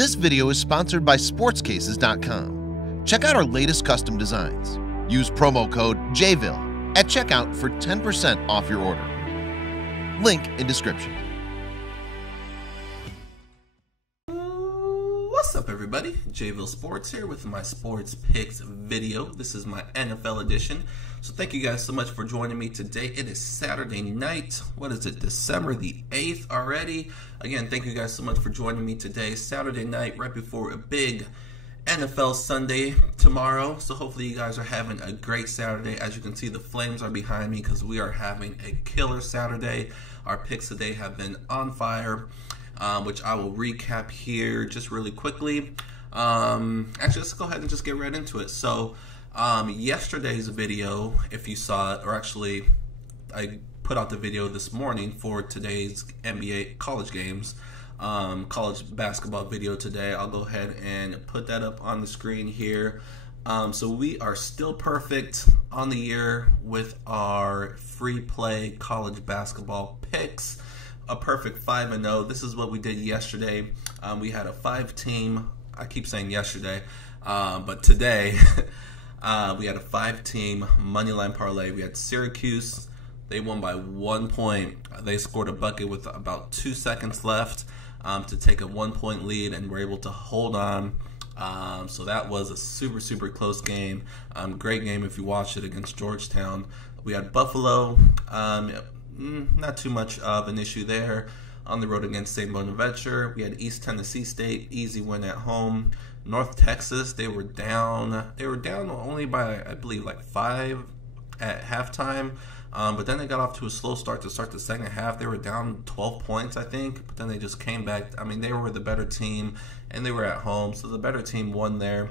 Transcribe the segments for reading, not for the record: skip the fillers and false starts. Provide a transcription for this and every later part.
This video is sponsored by sportscases.com. Check out our latest custom designs. Use promo code JVille at checkout for 10% off your order. Link in description. What's up, everybody? JVille Sports here with my sports picks video. This is my NFL edition. So thank you guys so much for joining me today. It is Saturday night. What is it? December the 8th already. Again, thank you guys so much for joining me today. Saturday night, right before a big NFL Sunday tomorrow. So hopefully you guys are having a great Saturday. As you can see, the flames are behind me because we are having a killer Saturday. Our picks today have been on fire. Which I will recap here just really quickly. Actually, let's go ahead and just get right into it. So, yesterday's video, if you saw it, or actually, I put out the video this morning for today's NBA college games, college basketball video today. I'll go ahead and put that up on the screen here. So we are still perfect on the year with our free play college basketball picks. A perfect 5-0. This is what we did yesterday. We had a 5-team. I keep saying yesterday, but today we had a 5-team moneyline parlay. We had Syracuse. They won by 1 point. They scored a bucket with about 2 seconds left to take a 1-point lead, and were able to hold on. So that was a super close game. Great game if you watched it against Georgetown. We had Buffalo. Not too much of an issue there. On the road against St. Bonaventure, we had East Tennessee State, easy win at home. North Texas, they were down. They were down only by, I believe, like 5 at halftime. But then they got off to a slow start to start the second half. They were down 12 points, I think. But then they just came back. I mean, they were the better team, and they were at home. So the better team won there.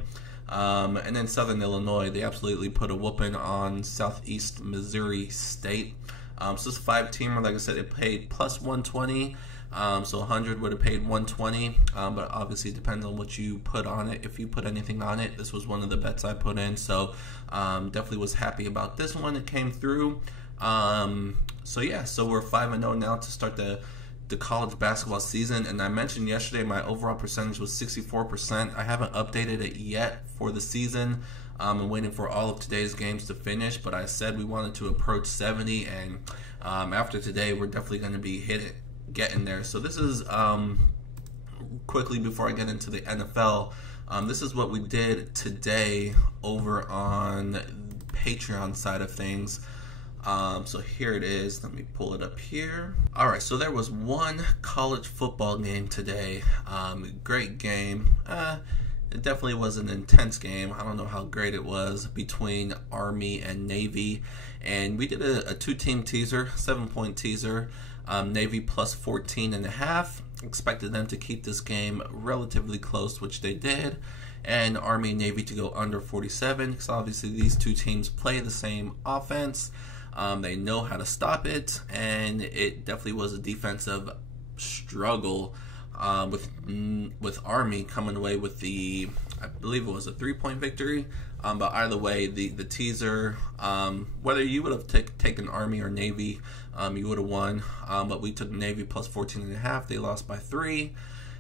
And then Southern Illinois, they absolutely put a whooping on Southeast Missouri State. So this 5-teamer, like I said, it paid plus 120. So 100 would have paid 120. But obviously it depends on what you put on it. If you put anything on it, this was one of the bets I put in. So definitely was happy about this one. It came through. So yeah, so we're 5-0 now to start the college basketball season. And I mentioned yesterday my overall percentage was 64%. I haven't updated it yet for the season. I'm waiting for all of today's games to finish, but I said we wanted to approach 70, and after today, we're definitely going to be getting there. So this is, quickly before I get into the NFL, this is what we did today over on Patreon side of things. So here it is. Let me pull it up here. All right, so there was one college football game today. Great game. It definitely was an intense game. I don't know how great it was between Army and Navy. And we did a 2-team teaser, 7-point teaser. Navy plus 14.5. Expected them to keep this game relatively close, which they did. And Army and Navy to go under 47, because obviously these two teams play the same offense. They know how to stop it, and it definitely was a defensive struggle. With Army coming away with the, I believe it was a 3-point victory. But either way, the teaser, whether you would have taken Army or Navy, you would have won. But we took Navy plus 14.5. They lost by 3.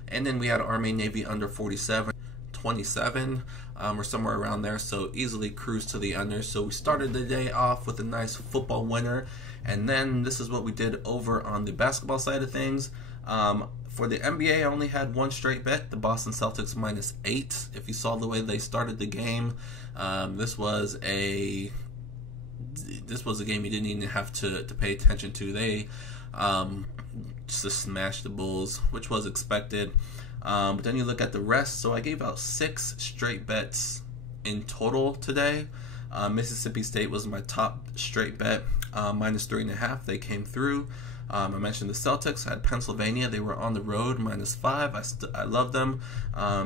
And then we had Army Navy under 47, 27, or somewhere around there. So easily cruised to the under. So we started the day off with a nice football winner. And then this is what we did over on the basketball side of things. For the NBA, I only had one straight bet, the Boston Celtics minus 8. If you saw the way they started the game, this was a game you didn't even have to pay attention to. They just smashed the Bulls, which was expected. But then you look at the rest. So I gave out 6 straight bets in total today. Mississippi State was my top straight bet, minus 3.5. They came through. I mentioned the Celtics. I had Pennsylvania. They were on the road, minus 5. I love them.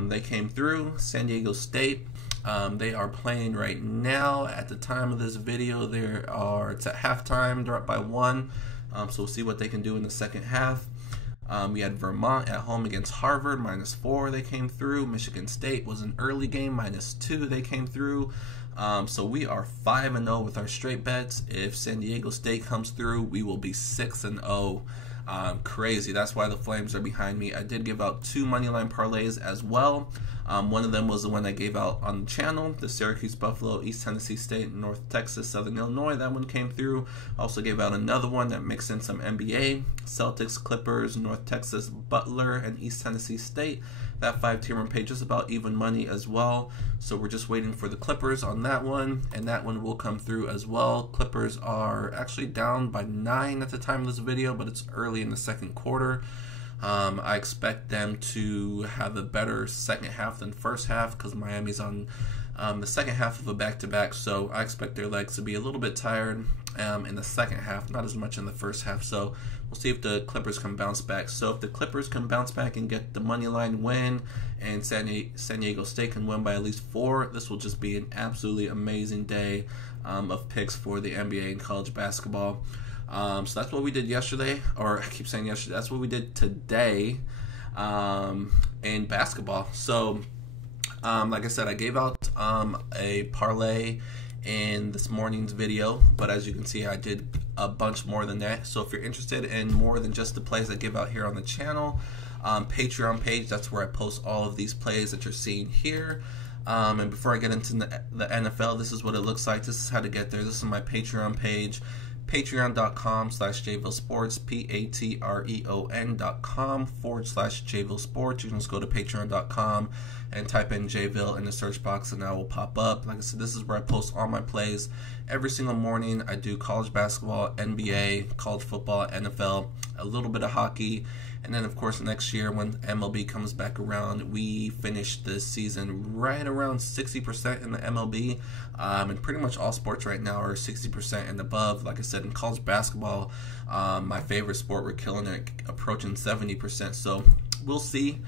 They came through. San Diego State. They are playing right now. At the time of this video, it's at halftime. They're up by 1. So we'll see what they can do in the second half. We had Vermont at home against Harvard, minus 4. They came through. Michigan State was an early game, minus 2. They came through. So we are 5-0 with our straight bets. If San Diego State comes through, we will be 6-0 crazy. That's why the Flames are behind me. I did give out 2 moneyline parlays as well. One of them was the one I gave out on the channel, the Syracuse, Buffalo, East Tennessee State, North Texas, Southern Illinois. That one came through. Also gave out another one that mixed in some NBA, Celtics, Clippers, North Texas, Butler, and East Tennessee State. That 5-teamer page is about even money as well. So we're just waiting for the Clippers on that one, and that one will come through as well. Clippers are actually down by 9 at the time of this video, but it's early in the second quarter. I expect them to have a better second half than first half because Miami's on the second half of a back-to-back, so I expect their legs to be a little bit tired in the second half, not as much in the first half. So we'll see if the Clippers can bounce back. So if the Clippers can bounce back and get the money line win, and San Diego State can win by at least 4, this will just be an absolutely amazing day of picks for the NBA and college basketball. So that's what we did yesterday, or I keep saying yesterday, that's what we did today in basketball. So like I said, I gave out a parlay in this morning's video, but as you can see, I did a bunch more than that. So if you're interested in more than just the plays I give out here on the channel, Patreon page, that's where I post all of these plays that you're seeing here. And before I get into the NFL, this is what it looks like. This is how to get there. This is my Patreon page. Patreon.com/JVille Sports, patreon.com/JVille Sports. You can just go to patreon.com and type in JVille in the search box, and that will pop up. Like I said, this is where I post all my plays every single morning. I do college basketball, NBA, college football, NFL, a little bit of hockey, and then of course next year when MLB comes back around, we finish the season right around 60% in the MLB, and pretty much all sports right now are 60% and above. Like I said, in college basketball, my favorite sport, we're killing it, approaching 70%. So we'll see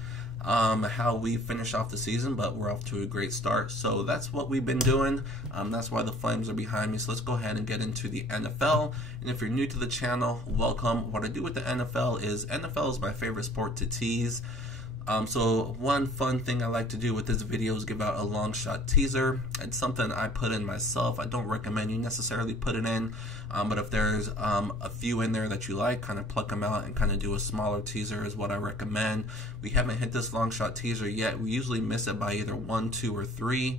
how we finish off the season, but we're off to a great start. So that's what we've been doing. That's why the Flames are behind me. So let's go ahead and get into the NFL. And if you're new to the channel, welcome. What I do with the NFL is my favorite sport to tease. So one fun thing I like to do with this video is give out a long shot teaser. It's something I put in myself. I don't recommend you necessarily put it in, but if there's a few in there that you like, kind of pluck them out and kind of do a smaller teaser is what I recommend. We haven't hit this long shot teaser yet. We usually miss it by either 1, 2, or 3.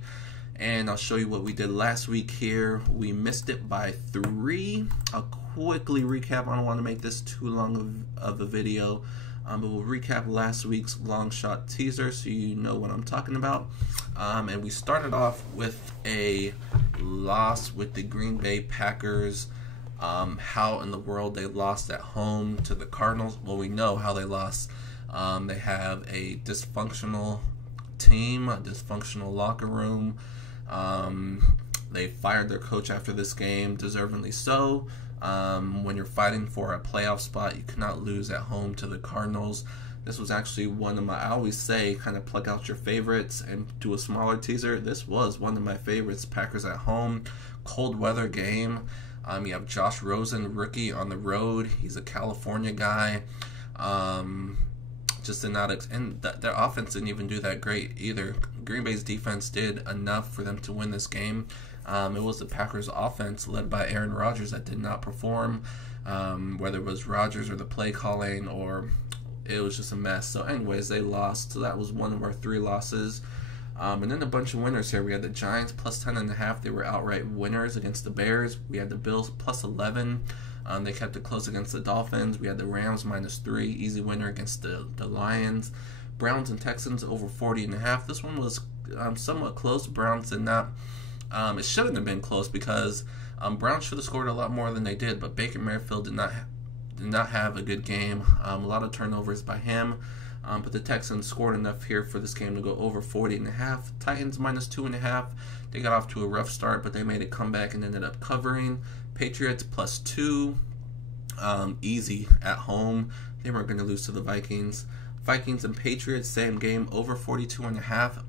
And I'll show you what we did last week here. We missed it by 3. I'll quickly recap. I don't want to make this too long of a video. But we'll recap last week's long shot teaser so you know what I'm talking about. And we started off with a loss with the Green Bay Packers. How in the world they lost at home to the Cardinals? Well, we know how they lost. They have a dysfunctional team, a dysfunctional locker room. They fired their coach after this game, deservingly so. When you're fighting for a playoff spot, you cannot lose at home to the Cardinals. This was actually one of my, I always say, kind of pluck out your favorites and do a smaller teaser. This was one of my favorites, Packers at home. Cold weather game. You have Josh Rosen, rookie, on the road. He's a California guy. Just did not, and their offense didn't even do that great either. Green Bay's defense did enough for them to win this game. It was the Packers' offense led by Aaron Rodgers that did not perform, whether it was Rodgers or the play calling, or it was just a mess. So anyways, they lost. So that was one of our 3 losses. And then a bunch of winners here. We had the Giants plus 10.5. They were outright winners against the Bears. We had the Bills plus 11. They kept it close against the Dolphins. We had the Rams -3. Easy winner against the Lions. Browns and Texans over 40.5. This one was somewhat close. Browns did not. It shouldn't have been close because Browns should have scored a lot more than they did, but Baker Mayfield did not have a good game. A lot of turnovers by him, but the Texans scored enough here for this game to go over 40.5. Titans -2.5. They got off to a rough start, but they made a comeback and ended up covering. Patriots +2. Easy at home. They weren't going to lose to the Vikings. Vikings and Patriots, same game, over 42.5.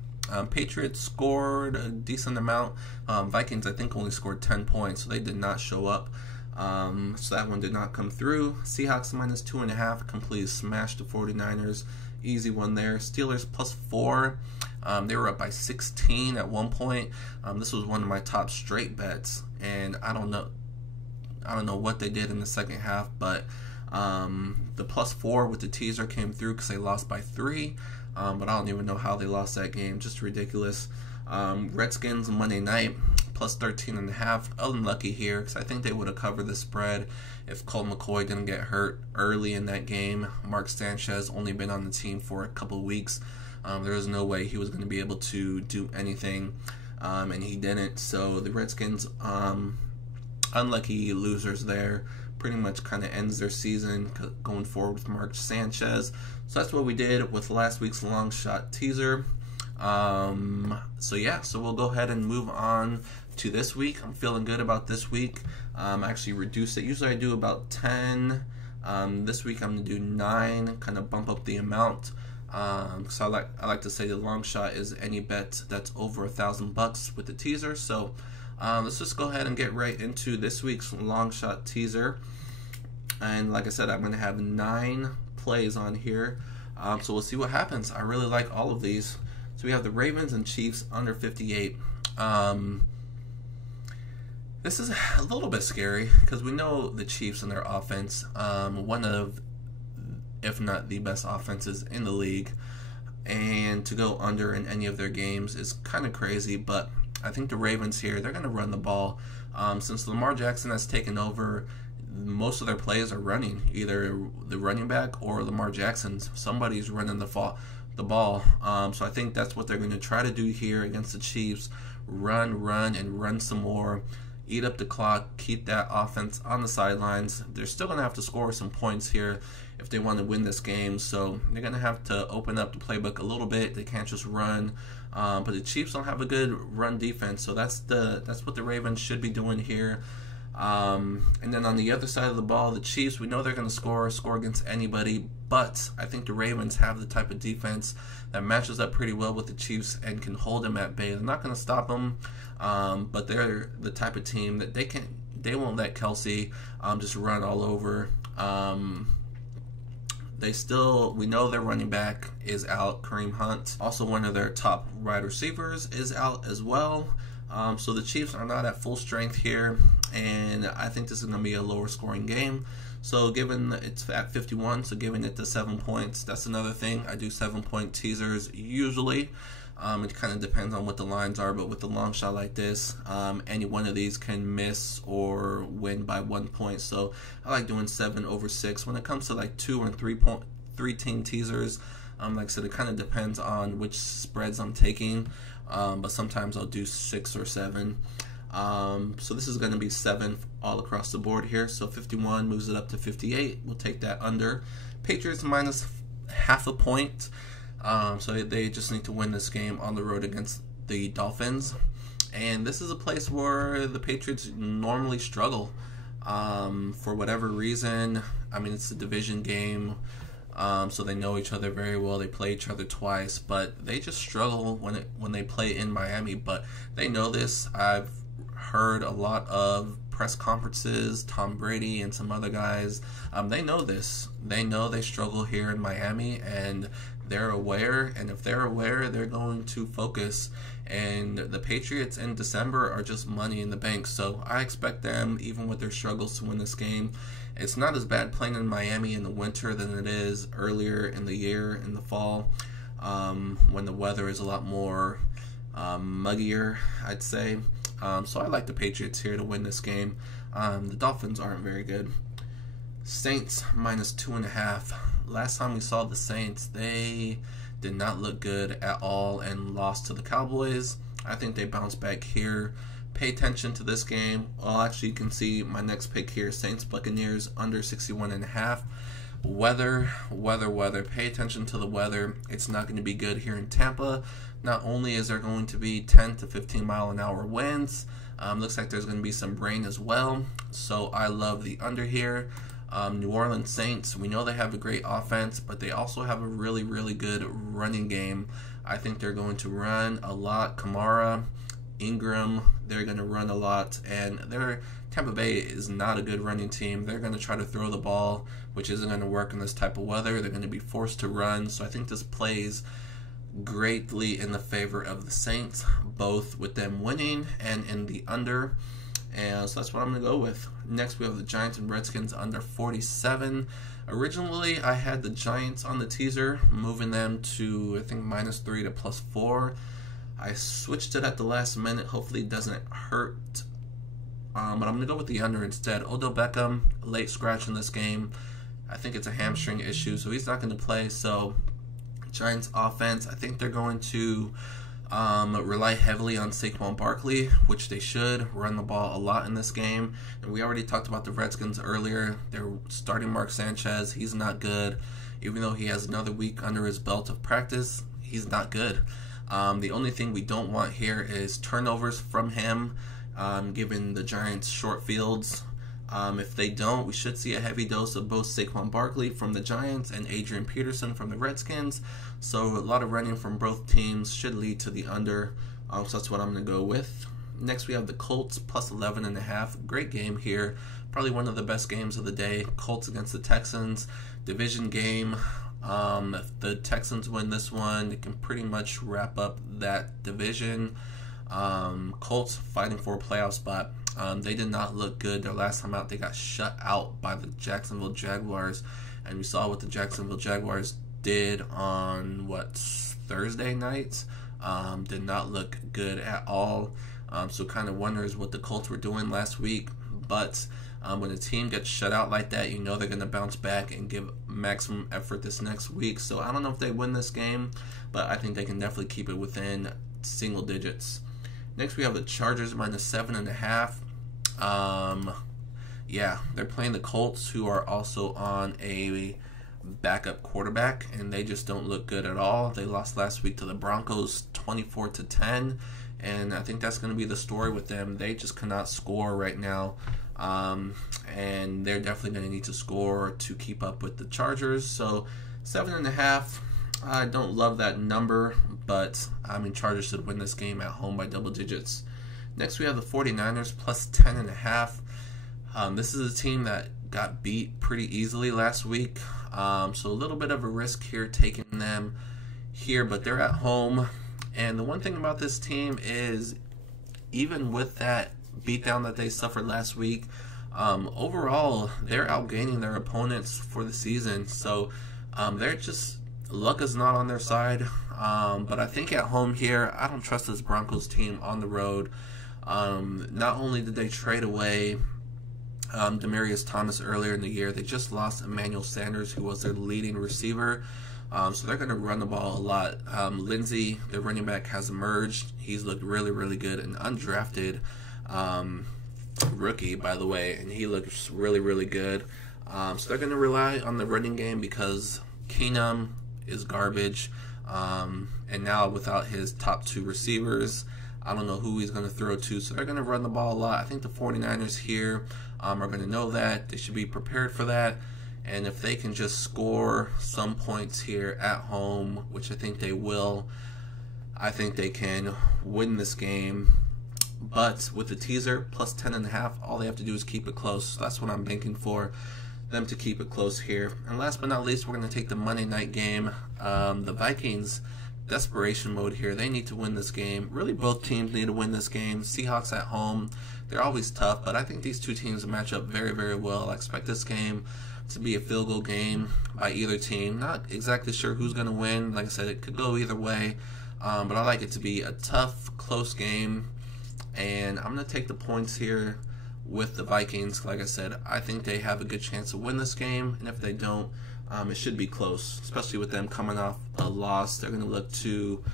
Patriots scored a decent amount. Vikings, I think, only scored 10 points, so they did not show up. So that one did not come through. Seahawks -2.5, completely smashed the 49ers. Easy one there. Steelers +4. They were up by 16 at one point. This was one of my top straight bets, and I don't know what they did in the second half, but The +4 with the teaser came through because they lost by 3, but I don't even know how they lost that game. Just ridiculous. Redskins Monday night +13.5. Unlucky here because I think they would have covered the spread if Colt McCoy didn't get hurt early in that game. Mark Sanchez only been on the team for a couple weeks. There was no way he was going to be able to do anything, and he didn't. So the Redskins, unlucky losers there. Pretty much kind of ends their season going forward with Mark Sanchez. So that's what we did with last week's long shot teaser. So we'll go ahead and move on to this week. I'm feeling good about this week. I actually reduced it. Usually I do about 10. This week I'm going to do 9, kind of bump up the amount. So I like to say the long shot is any bet that's over $1,000 with the teaser. So let's just go ahead and get right into this week's long shot teaser. And like I said, I'm going to have 9 plays on here. So we'll see what happens. I really like all of these. So we have the Ravens and Chiefs under 58. This is a little bit scary because we know the Chiefs and their offense, one of, if not the best offenses in the league. And to go under in any of their games is kind of crazy, but I think the Ravens here, they're going to run the ball. Since Lamar Jackson has taken over, most of their plays are running, either the running back or Lamar Jackson. Somebody's running the ball. So I think that's what they're going to try to do here against the Chiefs. Run, and run some more. Eat up the clock. Keep that offense on the sidelines. They're still going to have to score some points here if they want to win this game. So they're going to have to open up the playbook a little bit. They can't just run. But the Chiefs don't have a good run defense. So that's what the Ravens should be doing here. And then on the other side of the ball, the Chiefs, we know they're going to score against anybody, but I think the Ravens have the type of defense that matches up pretty well with the Chiefs and can hold them at bay. They're not going to stop them, but they're the type of team that they won't let Kelsey just run all over. We know their running back is out, Kareem Hunt. Also, one of their top wide receivers is out as well. So the Chiefs are not at full strength here, and I think this is going to be a lower scoring game. So given it's at 51, so giving it to 7 points, that's another thing. I do 7-point teasers usually. It kind of depends on what the lines are, but with a long shot like this, any one of these can miss or win by 1 point. So I like doing 7 over 6. When it comes to like 2 and 3 team teasers, like I said, it kind of depends on which spreads I'm taking. But sometimes I'll do 6 or 7. So this is going to be 7 all across the board here. So 51 moves it up to 58. We'll take that under. Patriots minus -0.5 point. So they just need to win this game on the road against the Dolphins. And this is a place where the Patriots normally struggle for whatever reason. I mean, it's a division game. So they know each other very well. They play each other twice, but they just struggle when they play in Miami. But they know this. I've heard a lot of press conferences, Tom Brady and some other guys. They know this. They know they struggle here in Miami, and they're aware. And if they're aware, they're going to focus. And the Patriots in December are just money in the bank. So I expect them, even with their struggles, to win this game. It's not as bad playing in Miami in the winter than it is earlier in the year, in the fall, when the weather is a lot more muggier, I'd say. So I like the Patriots here to win this game. The Dolphins aren't very good. Saints minus 2.5. Last time we saw the Saints, they did not look good at all and lost to the Cowboys. I think they bounce back here. Pay attention to this game. Well, actually, you can see my next pick here, Saints Buccaneers under 61.5. Weather. Pay attention to the weather. It's not going to be good here in Tampa. Not only is there going to be 10 to 15 mile an hour winds, looks like there's going to be some rain as well. So I love the under here. New Orleans Saints, we know they have a great offense, but they also have a really, really good running game. I think they're going to run a lot. Kamara, Ingram, they're going to run a lot, and Tampa Bay is not a good running team. They're going to try to throw the ball, which isn't going to work in this type of weather. They're going to be forced to run, so I think this plays greatly in the favor of the Saints, both with them winning and in the under. And so that's what I'm going to go with. Next, we have the Giants and Redskins under 47. Originally, I had the Giants on the teaser, moving them to, I think, -3 to +4. I switched it at the last minute. Hopefully it doesn't hurt. But I'm going to go with the under instead. Odell Beckham, late scratch in this game. I think it's a hamstring issue, so he's not going to play. So Giants offense, I think they're going to rely heavily on Saquon Barkley, which they should. Run the ball a lot in this game. And we already talked about the Redskins earlier. They're starting Mark Sanchez. He's not good. Even though he has another week under his belt of practice, he's not good. The only thing we don't want here is turnovers from him, given the Giants' short fields. If they don't, we should see a heavy dose of both Saquon Barkley from the Giants and Adrian Peterson from the Redskins. So a lot of running from both teams should lead to the under. So that's what I'm going to go with. Next, we have the Colts +11.5. Great game here. Probably one of the best games of the day. Colts against the Texans. Division game. If the Texans win this one, they can pretty much wrap up that division. Colts fighting for a playoff spot. They did not look good their last time out. They got shut out by the Jacksonville Jaguars, and we saw what the Jacksonville Jaguars did on Thursday night. Did not look good at all. So kind of wonders what the Colts were doing last week. But when a team gets shut out like that, you know they're going to bounce back and give maximum effort this next week. So I don't know if they win this game, but I think they can definitely keep it within single digits. Next, we have the Chargers -7.5. Yeah, they're playing the Colts, who are also on a backup quarterback, and they just don't look good at all. They lost last week to the Broncos 24-10, and I think that's going to be the story with them. They just cannot score right now, and they're definitely going to need to score to keep up with the Chargers. So 7.5. I don't love that number, but I mean, Chargers should win this game at home by double digits. Next, we have the 49ers +10.5. This is a team that got beat pretty easily last week, so a little bit of a risk here taking them here, but they're at home. And the one thing about this team is, even with that beatdown that they suffered last week, overall they're outgaining their opponents for the season. So they're just, luck is not on their side. But I think at home here, I don't trust this Broncos team on the road. Not only did they trade away Demaryius Thomas earlier in the year, they just lost Emmanuel Sanders, who was their leading receiver. So they're going to run the ball a lot. Lindsey, their running back, has emerged. He's looked really, really good. An undrafted rookie, by the way, and he looks really, really good. So they're going to rely on the running game because Keenum is garbage. And now without his top two receivers, I don't know who he's going to throw to. So they're going to run the ball a lot. I think the 49ers here are going to know that. They should be prepared for that. And if they can just score some points here at home, which I think they will, I think they can win this game. But with the teaser +10.5, all they have to do is keep it close. So that's what I'm banking for, them to keep it close here. And last but not least, we're going to take the Monday night game. The Vikings, desperation mode here. They need to win this game. Really, both teams need to win this game. Seahawks at home, they're always tough, but I think these two teams match up very, very well. I expect this game to be a field goal game by either team. Not exactly sure who's going to win. Like I said, it could go either way, but I like it to be a tough, close game. And I'm going to take the points here with the Vikings. Like I said, I think they have a good chance to win this game, and if they don't, it should be close, especially with them coming off a loss. They're going to look to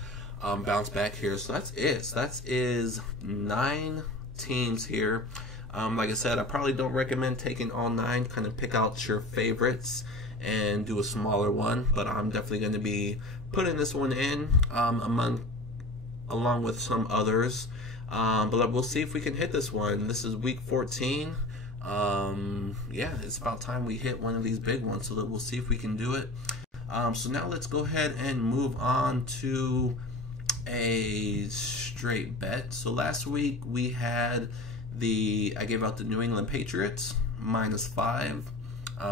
bounce back here. So that's it. So that is 9 teams here. Like I said, I probably don't recommend taking all 9. Kind of pick out your favorites and do a smaller one, but I'm definitely going to be putting this one in along with some others. But we'll see if we can hit this one. This is week 14. Yeah, it's about time we hit one of these big ones, so that we'll see if we can do it. So now let's go ahead and move on to a straight bet. So last week we had I gave out the New England Patriots -5.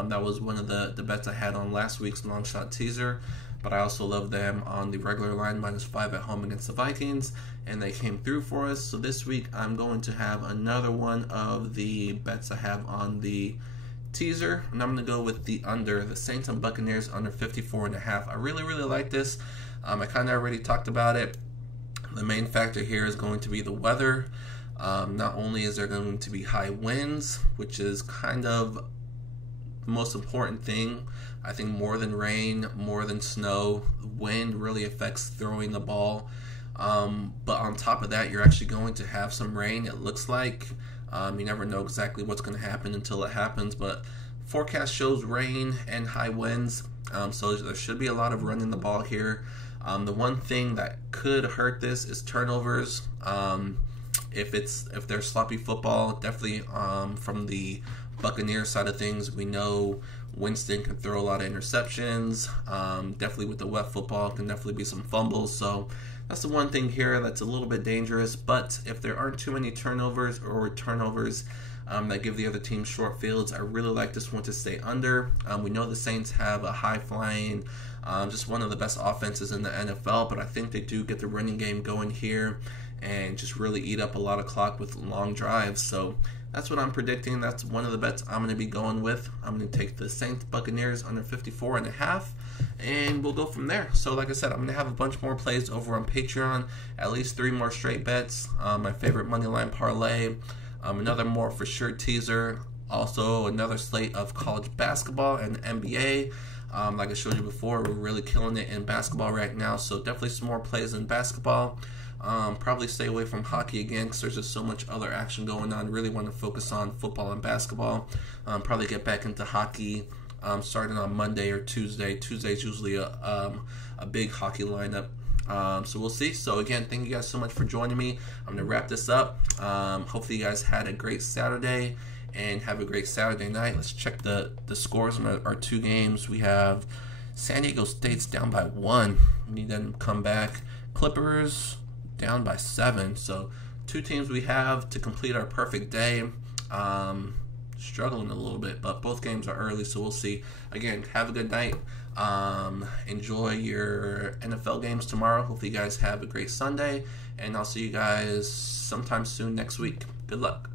That was one of the bets I had on last week's long shot teaser. but I also love them on the regular line, -5 at home against the Vikings, and they came through for us. So this week I'm going to have another one of the bets I have on the teaser, and I'm going to go with the under, the Saints and Buccaneers under 54.5. I really like this. I kind of already talked about it. The main factor here is going to be the weather. Not only is there going to be high winds, which is kind of the most important thing, I think more than rain, more than snow, wind really affects throwing the ball. But on top of that, you're actually going to have some rain, it looks like. You never know exactly what's going to happen until it happens, but forecast shows rain and high winds, so there should be a lot of running the ball here. The one thing that could hurt this is turnovers. If there's sloppy football, definitely from the Buccaneers side of things, we know Winston can throw a lot of interceptions. Definitely with the wet football, can definitely be some fumbles. So that's the one thing here that's a little bit dangerous. But if there aren't too many turnovers that give the other team short fields, I really like this one to stay under. We know the Saints have a high-flying, just one of the best offenses in the NFL, but I think they do get the running game going here and just really eat up a lot of clock with long drives. So that's what I'm predicting. That's one of the bets I'm going to be going with. I'm going to take the Saints Buccaneers under 54.5, and we'll go from there. So like I said, I'm going to have a bunch more plays over on Patreon, at least 3 more straight bets, my favorite moneyline parlay, another more for sure teaser, also another slate of college basketball and NBA. Like I showed you before, we're really killing it in basketball right now, so definitely some more plays in basketball. Probably stay away from hockey again because there's just so much other action going on. Really want to focus on football and basketball. Probably get back into hockey starting on Monday or Tuesday. Tuesday is usually a big hockey lineup. So we'll see. So again, thank you guys so much for joining me. I'm going to wrap this up. Hopefully you guys had a great Saturday and have a great Saturday night. Let's check the scores on our 2 games. We have San Diego State's down by 1. We need them to come back. Clippers down by 7. So 2 teams we have to complete our perfect day. Struggling a little bit, but both games are early, so we'll see. Again, have a good night. Enjoy your NFL games tomorrow. Hopefully you guys have a great Sunday, and I'll see you guys sometime soon next week. Good luck.